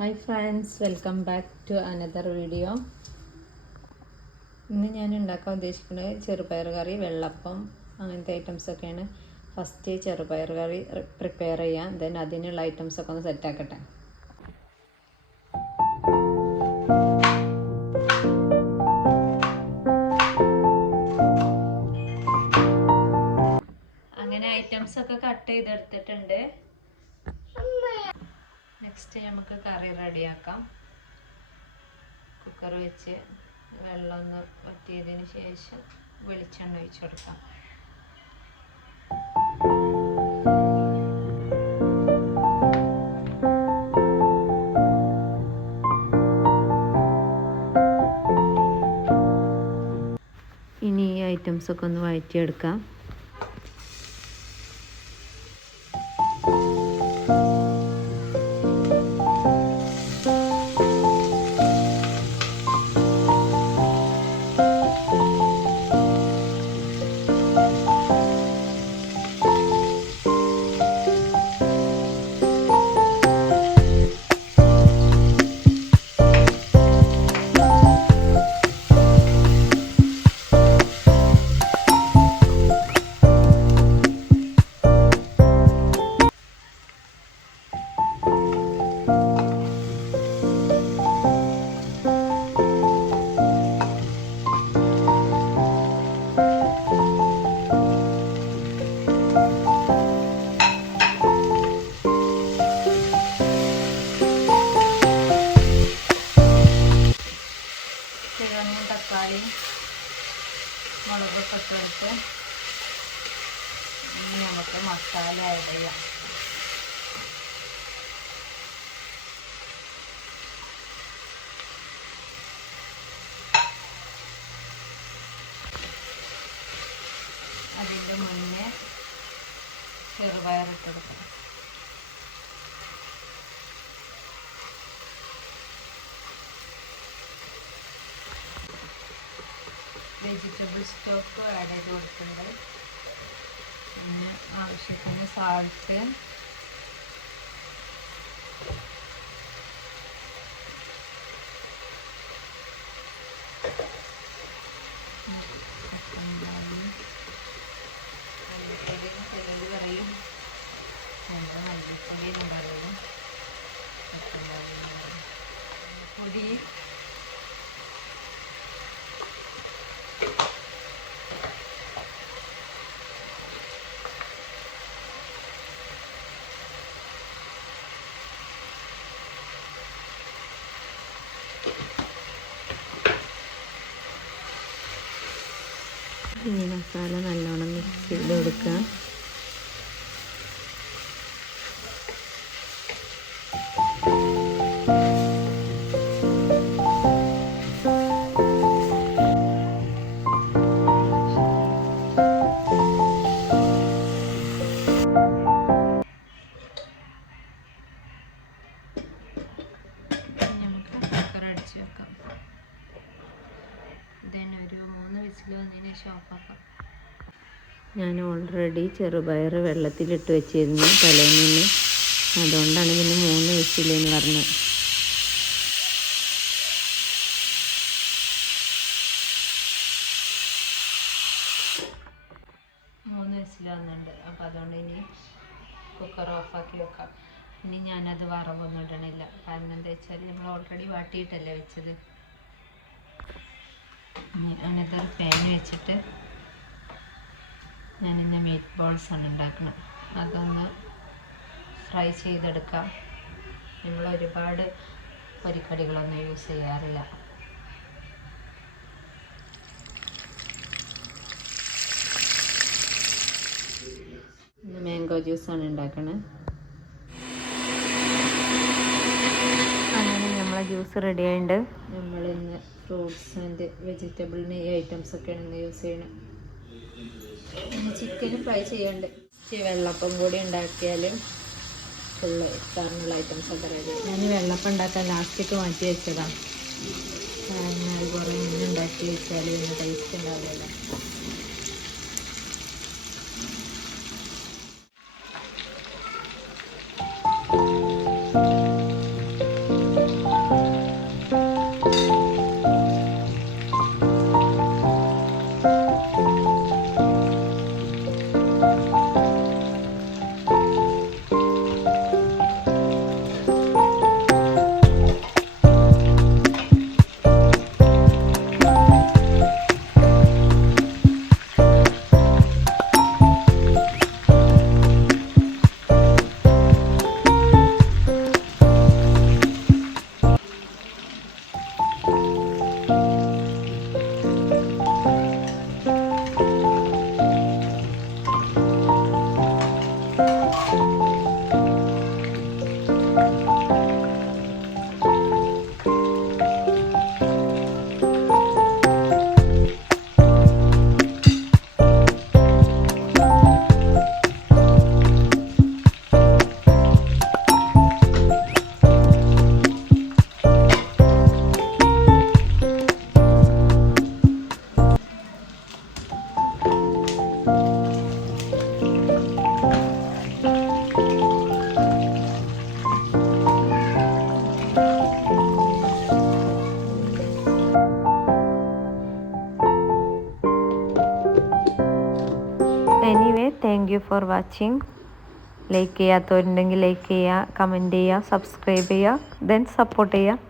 Hi friends, welcome back to another video. ഇന്ന് ഞാൻ ഉണ്ടാക്കാൻ ഉദ്ദേശിക്കുന്നത് ചെറുപയർ കറി, വെള്ളപ്പം അങ്ങനത്തെ ഐറ്റംസൊക്കെയാണ്. ഫസ്റ്റ് ചെറുപയർ കറി പ്രിപ്പയർ ചെയ്യാം, ദെൻ അതിനുള്ള ഐറ്റംസൊക്കെ ഒന്ന് സെറ്റാക്കട്ടെ. അങ്ങനെ ഐറ്റംസൊക്കെ കട്ട് ചെയ്തെടുത്തിട്ടുണ്ട്. നെക്സ്റ്റ് നമുക്ക് കറി റെഡിയാക്കാം. കുക്കർ വെച്ച് വെള്ളം ഒന്ന് വറ്റിയതിന് ശേഷം വെളിച്ചെണ്ണ ഒഴിച്ചു കൊടുക്കാം. ഇനി ഈ ഐറ്റംസൊക്കെ ഒന്ന് വഴറ്റിയെടുക്കാം. തക്കാളി മുളകൊക്കെ ഇട്ട് ഇനി നമുക്ക് മസാല ആഡ് ചെയ്യാം. അതിൻ്റെ മുന്നേ ചെറുപയർ ഇട്ടെടുക്കണം. വെജിറ്റബിൾ സ്റ്റോക്ക് ആഡ് ചെയ്ത് കൊടുക്കുന്നുണ്ട്. പിന്നെ ആവശ്യത്തിന് സാൾട്ട്, പറയും പൊടി, ഇനി മസാല നല്ലോണം മിക്സ് ചെയ്ത് കൊടുക്കുക. നമുക്ക് കുക്കർ അടിച്ച് വെക്കാം. ഒരു 3 വിസിൽ വന്നതിന് ശേഷം ഓഫാക്കാം. ഞാൻ ഓൾറെഡി ചെറുപയർ വെള്ളത്തിലിട്ട് വെച്ചിരുന്നു തലേന്ന്, അതുകൊണ്ടാണ് പിന്നെ 3 വിസിലെന്ന് പറഞ്ഞത്. വിസിൽ വന്നിട്ടുണ്ട്. അപ്പോൾ അതുകൊണ്ട് ഇനി കുക്കർ ഓഫാക്കി വെക്കാം. ഇനി ഞാനത് വറവൊന്നും ഇടണില്ല. കാരണം എന്താ വെച്ചാൽ നമ്മൾ ഓൾറെഡി വാട്ടിയിട്ടല്ലേ വെച്ചത്. അങ്ങനത്തെ ഒരു പാൻ വെച്ചിട്ട് ഞാനിന്ന് മീറ്റ് ബോൾസാണ് ഉണ്ടാക്കുന്നത്. അതൊന്ന് ഫ്രൈ ചെയ്തെടുക്കാം. നമ്മൾ ഒരുപാട് പൊരിക്കടികളൊന്നും യൂസ് ചെയ്യാറില്ല. ഇന്ന് മാംഗോ ജ്യൂസാണ് ഉണ്ടാക്കുന്നത്. അങ്ങനെ നമ്മളെ ജ്യൂസ് റെഡി ആയിട്ടുണ്ട്. നമ്മളിന്ന് ഫ്രൂട്ട്സ് ആൻഡ് വെജിറ്റബിളിന് ഈ ഐറ്റംസൊക്കെയാണ് ഇന്ന് യൂസ് ചെയ്യണത്. പിന്നെ ചിക്കൻ ഫ്രൈ ചെയ്യാണ്ട് വെള്ളപ്പം കൂടി ഉണ്ടാക്കിയാലും ഫുള്ള് ഇട്ടാറുള്ള ഐറ്റംസൊക്കെ റെഡി. ഞാൻ വെള്ളപ്പം ഉണ്ടാക്കാൻ ലാസ്റ്റിക്ക് മാറ്റി വെച്ചതാണ്. കാരണം അത് കുറേ മുന്നേ ഉണ്ടാക്കി വെച്ചാൽ പിന്നെ ടേസ്റ്റ് ഉണ്ടാവില്ലല്ലോ. Anyway thank you for watching. Like ചെയ്യാത്തവരുണ്ടെങ്കിൽ ലൈക്ക് ചെയ്യുക, കമൻറ്റ് ചെയ്യുക, സബ്സ്ക്രൈബ് ചെയ്യുക, ദെൻ സപ്പോർട്ട് ചെയ്യുക.